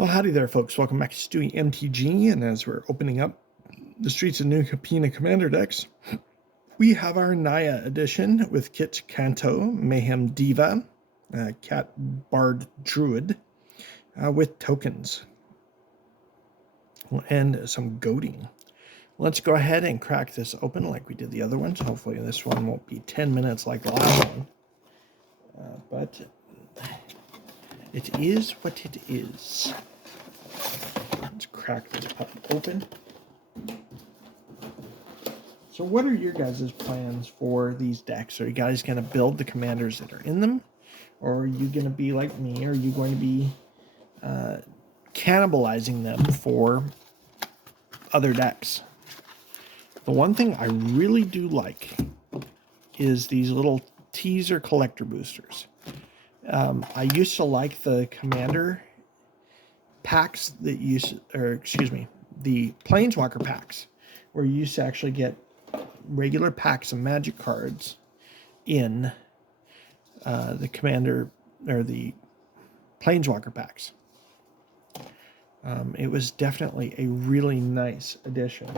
Well, howdy there, folks. Welcome back to Stewie MTG, and as we're opening up the Streets of New Capeana Commander decks, we have our Naya edition with Kit Kanto, Mayhem Diva, Cat Bard Druid, with tokens, and some goading. Let's go ahead and crack this open like we did the other ones. Hopefully this one won't be 10 minutes like the last one. But it is what it is. Let's crack this pup open. So what are your guys' plans for these decks? Are you guys going to build the commanders that are in them? Or are you going to be like me? Are you going to be cannibalizing them for other decks? The one thing I really do like is these little teaser collector boosters. I used to like the commander packs that the Planeswalker packs, where you used to actually get regular packs of Magic cards in the commander or the Planeswalker packs. It was definitely a really nice addition.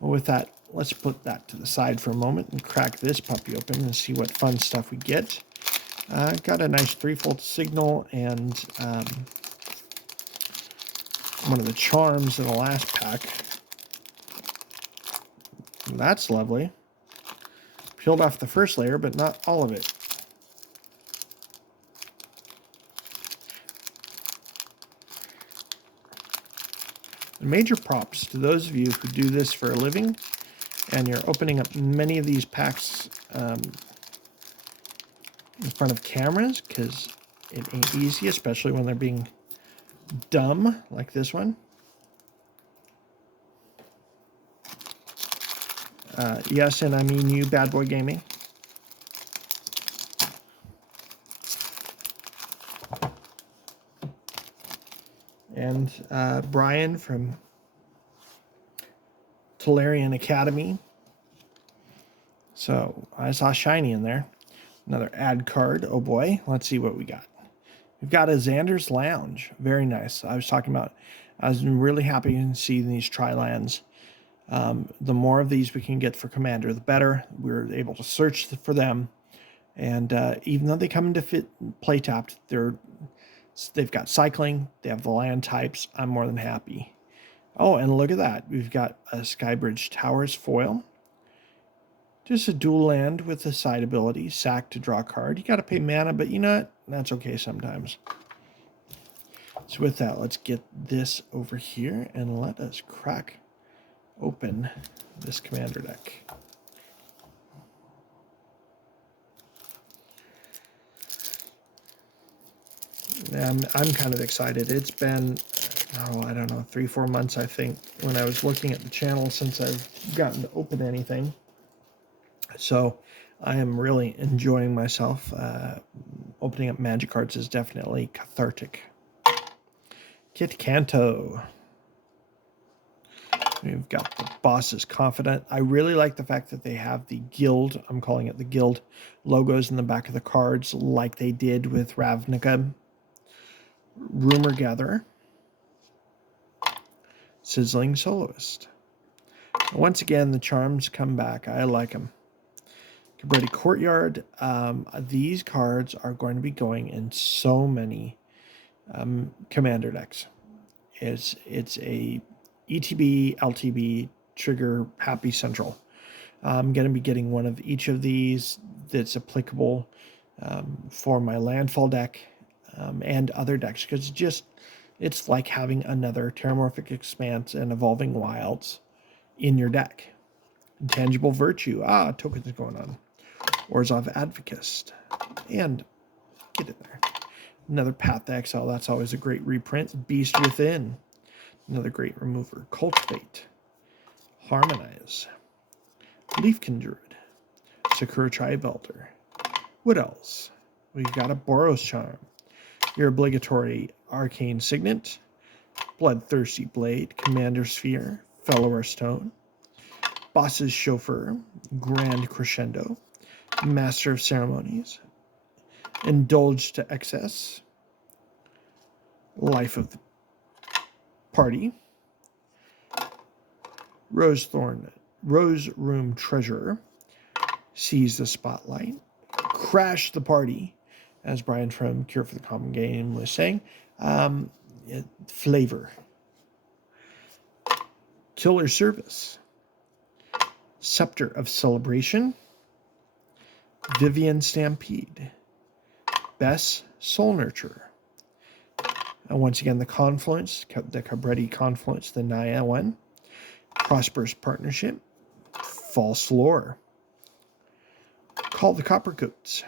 Well, with that, let's put that to the side for a moment and crack this puppy open and see what fun stuff we get. Got a nice threefold signal and one of the charms in the last pack. That's lovely. Peeled off the first layer, but not all of it. Major props to those of you who do this for a living and you're opening up many of these packs in front of cameras, because it ain't easy, especially when they're being dumb like this one. Yes, and I mean you, Bad Boy Gaming. And Brian from Tolarian Academy. So I saw Shiny in there. Another ad card. Oh boy, let's see what we got. We've got a Xander's Lounge. Very nice. I was really happy to see these Tri-lands. The more of these we can get for Commander, the better. We're able to search for them. And even though they come into play tapped, they've got cycling. They have the land types. I'm more than happy. Oh, and look at that. We've got a Skybridge Towers foil. Just a dual land with a side ability. Sack to draw a card. You got to pay mana, but you know what? That's okay sometimes. So with that, let's get this over here and let us crack open this commander deck. I'm kind of excited. It's been, I don't know, 3-4 months, I think, when I was looking at the channel since I've gotten to open anything. So I am really enjoying myself. Opening up Magic cards is definitely cathartic. Kit Kanto. We've got the Boss is Confident. I really like the fact that they have the guild, I'm calling it the guild, logos in the back of the cards like they did with Ravnica. Rumor Gatherer. Sizzling Soloist. Once again, the charms come back. I like them. Cabrera Courtyard. These cards are going to be going in so many commander decks. It's a ETB, LTB, trigger, happy central. I'm going to be getting one of each of these that's applicable for my landfall deck and other decks, because it's like having another Terramorphic Expanse and Evolving Wilds in your deck. Intangible Virtue. Tokens going on. Orzhov Advocist. And get it there. Another Path to Exile. That's always a great reprint. Beast Within. Another great remover. Cultivate. Harmonize. Leafkin Druid. Sakura Tribe Elder. What else? We've got a Boros Charm. Your obligatory Arcane Signet. Bloodthirsty Blade. Commander Sphere. Fellower Stone. Boss's Chauffeur. Grand Crescendo. Master of Ceremonies. Indulge to Excess. Life of the Party, Rose Room Treasurer, Seize the Spotlight, Crash the Party, as Brian from Cure for the Common Game was saying, Flavor, Killer Service, Scepter of Celebration, Vivian Stampede, Bess Soul Nurturer. And once again, the Confluence, the Cabretti Confluence, the Naya one, Prosperous Partnership, False Lore, Call the Coppercoats.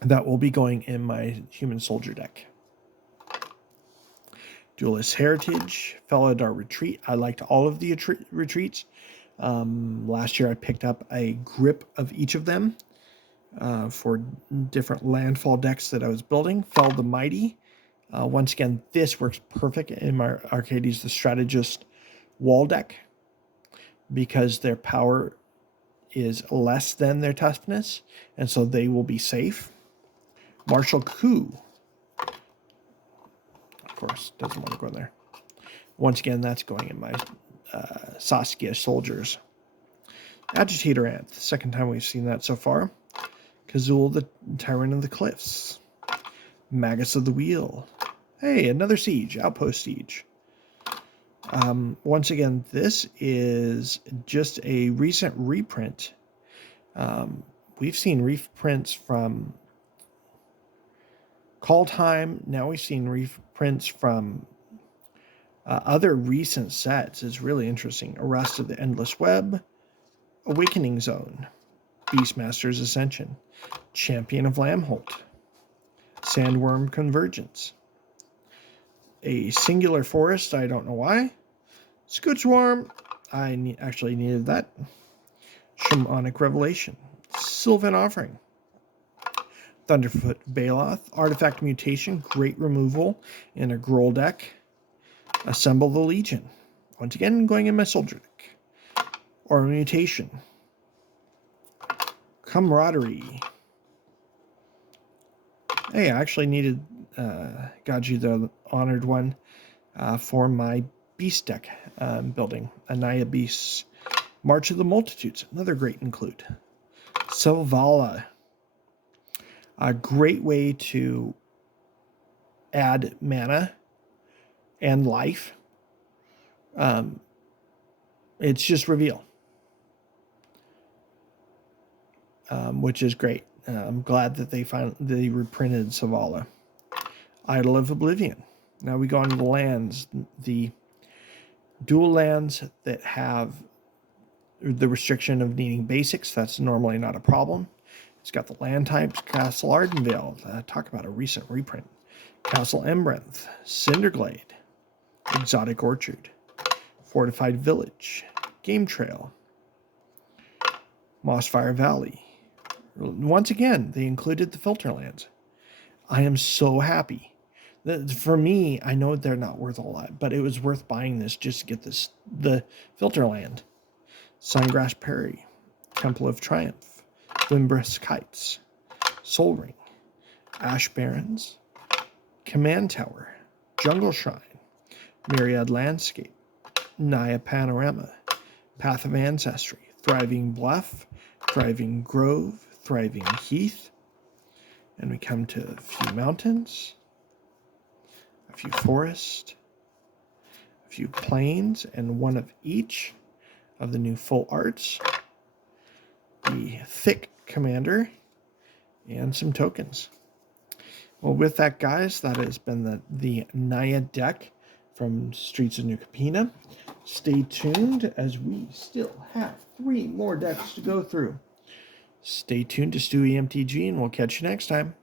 That will be going in my Human Soldier deck. Duelist Heritage, Felidar Retreat. I liked all of the retreats. Last year I picked up a grip of each of them for different landfall decks that I was building. Fell the Mighty. Once again, this works perfect in my Arcades the Strategist wall deck because their power is less than their toughness, and so they will be safe. Martial Coup, of course, doesn't want to go in there. Once again, that's going in my Saskia Soldiers. Agitator Anth, second time we've seen that so far. Kazul, the Tyrant of the Cliffs. Magus of the Wheel. Hey, another siege, Outpost Siege. Once again, this is just a recent reprint. We've seen reprints from Call Time. Now we've seen reprints from other recent sets. It's really interesting. Arrest of the Endless Web, Awakening Zone, Beastmaster's Ascension, Champion of Lamholt, Sandworm Convergence, a Singular Forest, I don't know why, Scoot Swarm, I actually needed that, Shamanic Revelation, Sylvan Offering, Thunderfoot Baloth, Artifact Mutation, great removal in a Groll deck, Assemble the Legion, once again going in my Soldier deck, or Mutation, Camaraderie. Hey, I actually needed Gaji the Honored One for my Beast deck building. Anaya Beasts. March of the Multitudes, another great include. Selvala, a great way to add mana and life. It's just reveal, which is great. I'm glad that they reprinted Selvala. Idol of Oblivion. Now we go on to the lands, the dual lands that have the restriction of needing basics. That's normally not a problem. It's got the land types, Castle Ardenvale. Talk about a recent reprint. Castle Embrenth, Cinderglade, Exotic Orchard, Fortified Village, Game Trail, Mossfire Valley. Once again, they included the filter lands. I am so happy. For me, I know they're not worth a lot, but it was worth buying this just to get the filter land. Sungrass Prairie, Temple of Triumph, Wimbrisk Heights, Soul Ring, Ash Barrens, Command Tower, Jungle Shrine, Myriad Landscape, Naya Panorama, Path of Ancestry, Thriving Bluff, Thriving Grove, Thriving Heath, and we come to a few mountains, a few forests, a few plains, and one of each of the new full arts, the Thick Commander, and some tokens. Well, with that, guys, that has been the Naya deck from Streets of New Capeana. Stay tuned as we still have 3 more decks to go through. Stay tuned to Stewie MTG, and we'll catch you next time.